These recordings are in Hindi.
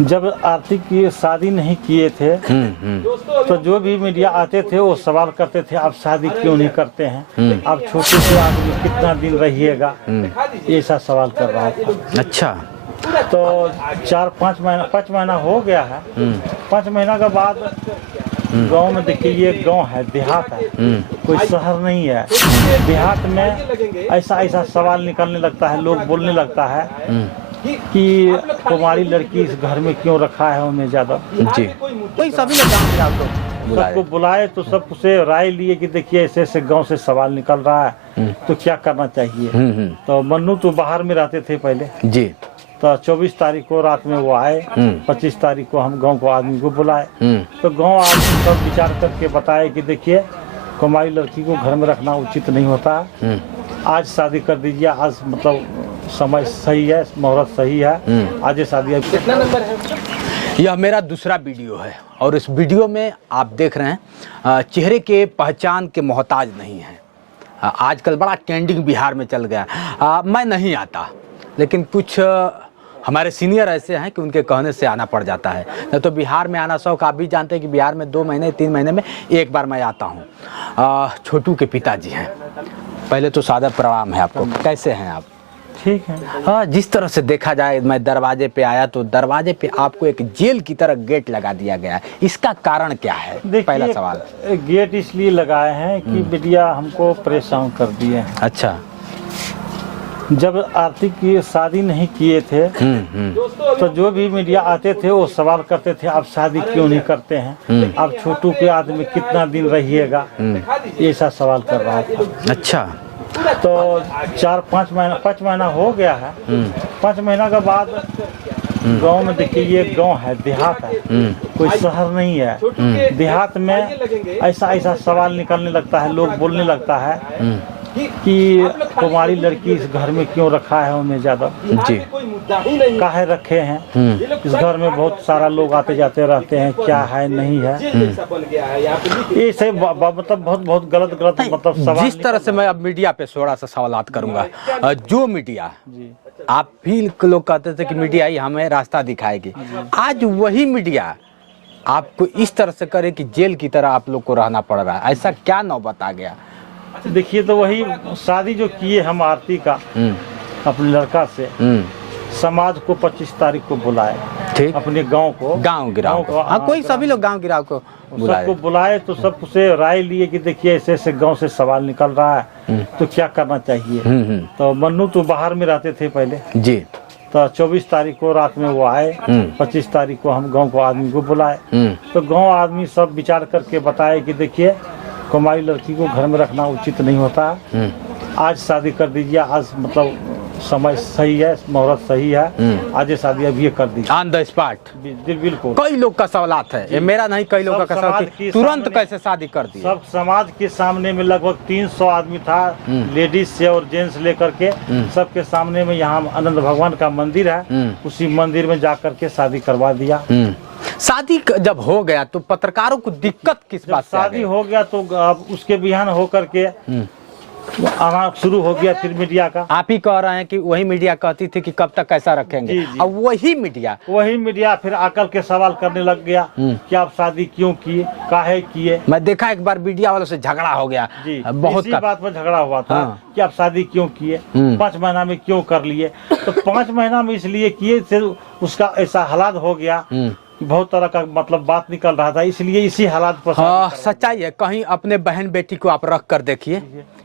जब आरती की शादी नहीं किए थे तो जो भी मीडिया आते थे वो सवाल करते थे आप शादी क्यों नहीं करते हैं, आप छोटे से आदमी कितना दिन रहिएगा, ऐसा सवाल कर रहा था। अच्छा, तो 5 महीना हो गया है। 5 महीना के बाद गांव में देखिए, ये गांव है, देहात है, कोई शहर नहीं है। देहात में ऐसा सवाल निकलने लगता है, लोग बोलने लगता है कि कुमारी लड़की इस घर में क्यों रखा है उमेश यादव जी। कोई सभी सबको बुलाए तो सब उसे राय लिए कि देखिए ऐसे ऐसे गांव से सवाल निकल रहा है तो क्या करना चाहिए। तो मन्नू तो बाहर में रहते थे पहले जी। तो 24 तारीख को रात में वो आए, 25 तारीख को हम गांव को आदमी को बुलाए तो गांव आदमी सब विचार करके बताए कि देखिए कुमारी लड़की को घर में रखना उचित नहीं होता, आज शादी कर दीजिए, आज मतलब समय सही है, मुहूर्त सही है, आज ये शादी। कितना नंबर है? यह मेरा दूसरा वीडियो है और इस वीडियो में आप देख रहे हैं चेहरे के पहचान के मोहताज नहीं हैं। आजकल बड़ा ट्रेंडिंग बिहार में चल गया। मैं नहीं आता, लेकिन कुछ हमारे सीनियर ऐसे हैं कि उनके कहने से आना पड़ जाता है। नहीं तो बिहार में आना शौक, आप भी जानते हैं कि बिहार में 2 महीने 3 महीने में एक बार मैं आता हूँ। छोटू के पिताजी हैं। पहले तो सादा प्रणाम है आपको, कैसे हैं आप? ठीक है। हाँ, जिस तरह से देखा जाए, मैं दरवाजे पे आया तो दरवाजे पे आपको एक जेल की तरह गेट लगा दिया गया है, इसका कारण क्या है? पहला सवाल। गेट इसलिए लगाए हैं कि मीडिया हमको परेशान कर दिए हैं। अच्छा। जब आरती की शादी नहीं किए थे तो जो भी मीडिया आते थे वो सवाल करते थे आप शादी क्यों नहीं करते हैं, आप छोटू के आदमी कितना दिन रहिएगा, ऐसा सवाल कर रहा था। अच्छा। तो 5 महीना हो गया है। 5 महीना के बाद गांव में देखिए, ये गांव है, देहात है, कोई शहर नहीं है। देहात में ऐसा सवाल निकलने लगता है, लोग बोलने लगता है कि कुमारी लड़की इस घर में क्यों रखा है उमेश यादव जी, काहे रखे हैं, इस घर में बहुत सारा लोग आते जाते रहते हैं, क्या है नहीं है, ये सही मतलब बहुत गलत मतलब सवाल। जिस तरह से मैं अब मीडिया पे थोड़ा सा सवाल करूंगा, जो मीडिया आप भी लोग कहते थे कि मीडिया ही हमें रास्ता दिखाएगी, आज वही मीडिया आपको इस तरह से करे कि जेल की तरह आप लोग को रहना पड़ रहा है, ऐसा क्या नौबत आ गया? देखिए, तो वही शादी जो किए हम आरती का अपने लड़का से, समाज को 25 तारीख को बुलाए, ठीक, अपने गांव गिराव को हाँ, कोई सभी लोग गांव गिराव को सबको बुलाए तो सब उसे राय लिए कि देखिए ऐसे ऐसे गांव से सवाल निकल रहा है तो क्या करना चाहिए। तो मन्नू तो बाहर में रहते थे पहले जी। तो 24 तारीख को रात में वो आए, 25 तारीख को हम गांव को आदमी को बुलाए तो गांव आदमी सब विचार करके बताए कि देखिए कुमारी लड़की को घर में रखना उचित नहीं होता, आज शादी कर दीजिए, आज मतलब समय सही है, मुहूर्त सही है, आज ये शादी अभी कर दीजिए ऑन द स्पॉट। बिल्कुल। कई लोग का सवालात है, ये मेरा नहीं, कई लोगों का सवाल कि तुरंत कैसे शादी कर दी। सब समाज के सामने में लगभग 300 आदमी था, लेडीज से और जेंट्स लेकर के सबके सामने में यहाँ आनंद भगवान का मंदिर है, उसी मंदिर में जाकर के शादी करवा दिया। शादी जब हो गया तो पत्रकारों को दिक्कत किस बात से? शादी हो गया तो उसके बिहान होकर के आना शुरू हो गया फिर मीडिया का। आप ही कह रहे हैं कि वही मीडिया कहती थी कि कब तक कैसा रखेंगे, अब वही मीडिया फिर आकर के सवाल करने लग गया कि आप शादी क्यों किए, काहे किए। मैं देखा एक बार मीडिया वालों से झगड़ा हो गया, बहुत इसी बात पर झगड़ा हुआ था कि आप शादी क्यों किए, 5 महीना में क्यों कर लिए। तो 5 महीना में इसलिए किए थे, उसका ऐसा हालात हो गया, बहुत तरह का मतलब बात निकल रहा था, इसलिए इसी हालात पर। हाँ, सच्चाई है। कहीं अपने बहन बेटी को आप रख कर देखिए,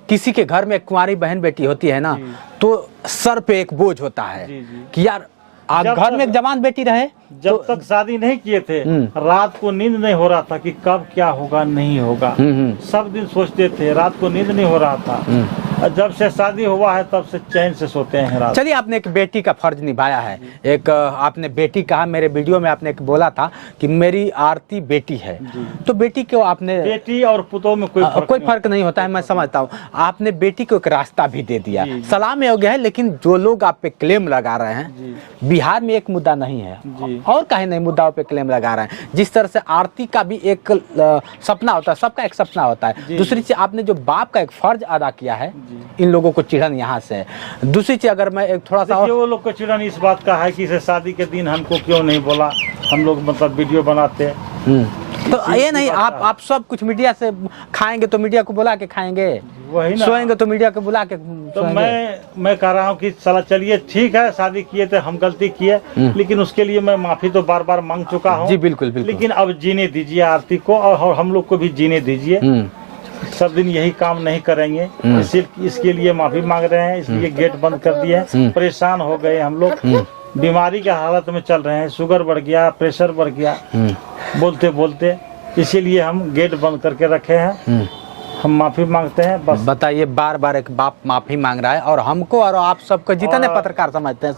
किसी के घर में कुंवारी बहन बेटी होती है ना, तो सर पे एक बोझ होता है कि यार आप घर में एक जवान बेटी रहे। जब तक शादी नहीं किए थे रात को नींद नहीं हो रहा था कि कब क्या होगा नहीं होगा, सब दिन सोचते थे, रात को नींद नहीं हो रहा था। जब से शादी हुआ है तब से चैन से सोते हैं रात। चलिए, आपने एक बेटी का फर्ज निभाया है, एक आपने बेटी कहा, मेरे वीडियो में आपने एक बोला था कि मेरी आरती बेटी है, तो बेटी को आपने, बेटी और पुतों में कोई फर्क नहीं होता है, मैं समझता हूँ। आपने बेटी को एक रास्ता भी दे दिया, सलाम योग्य है। लेकिन जो लोग आप पे क्लेम लगा रहे हैं, बिहार में एक मुद्दा नहीं है और कहीं नहीं मुद्दाओं पे क्लेम लगा रहे हैं। जिस तरह से आरती का भी एक सपना होता है, सबका एक सपना होता है। दूसरी चीज, आपने जो बाप का एक फर्ज अदा किया है, इन लोगों को चिढ़न यहाँ से है। दूसरी चीज, अगर मैं एक थोड़ा सा, वो लोग को चिढ़न इस बात का है कि इसे शादी के दिन हमको क्यों नहीं बोला, हम लोग मतलब वीडियो बनाते हैं। तो ये नहीं आप सब कुछ मीडिया से खाएंगे तो मीडिया को बुला के खाएंगे, वही ना, सोएंगे तो मीडिया को बुला के तो सोएंगे। मैं कह रहा हूँ कि साला चलिए ठीक है, शादी किए थे, हम गलती किए, लेकिन उसके लिए मैं माफी तो बार बार मांग चुका हूँ। जी बिल्कुल बिल्कुल। लेकिन अब जीने दीजिए आरती को, और हम लोग को भी जीने दीजिए। सब दिन यही काम नहीं करेंगे, इसके लिए माफी मांग रहे हैं। इसलिए गेट बंद कर दिए हैं। परेशान हो गए हम लोग, बीमारी के हालत में चल रहे हैं, शुगर बढ़ गया, प्रेशर बढ़ गया बोलते बोलते, इसीलिए हम गेट बंद करके रखे हैं। हम माफी मांगते हैं बस। बताइए, बार बार एक बाप माफी मांग रहा है और हमको और आप सबको जितने पत्रकार समझते हैं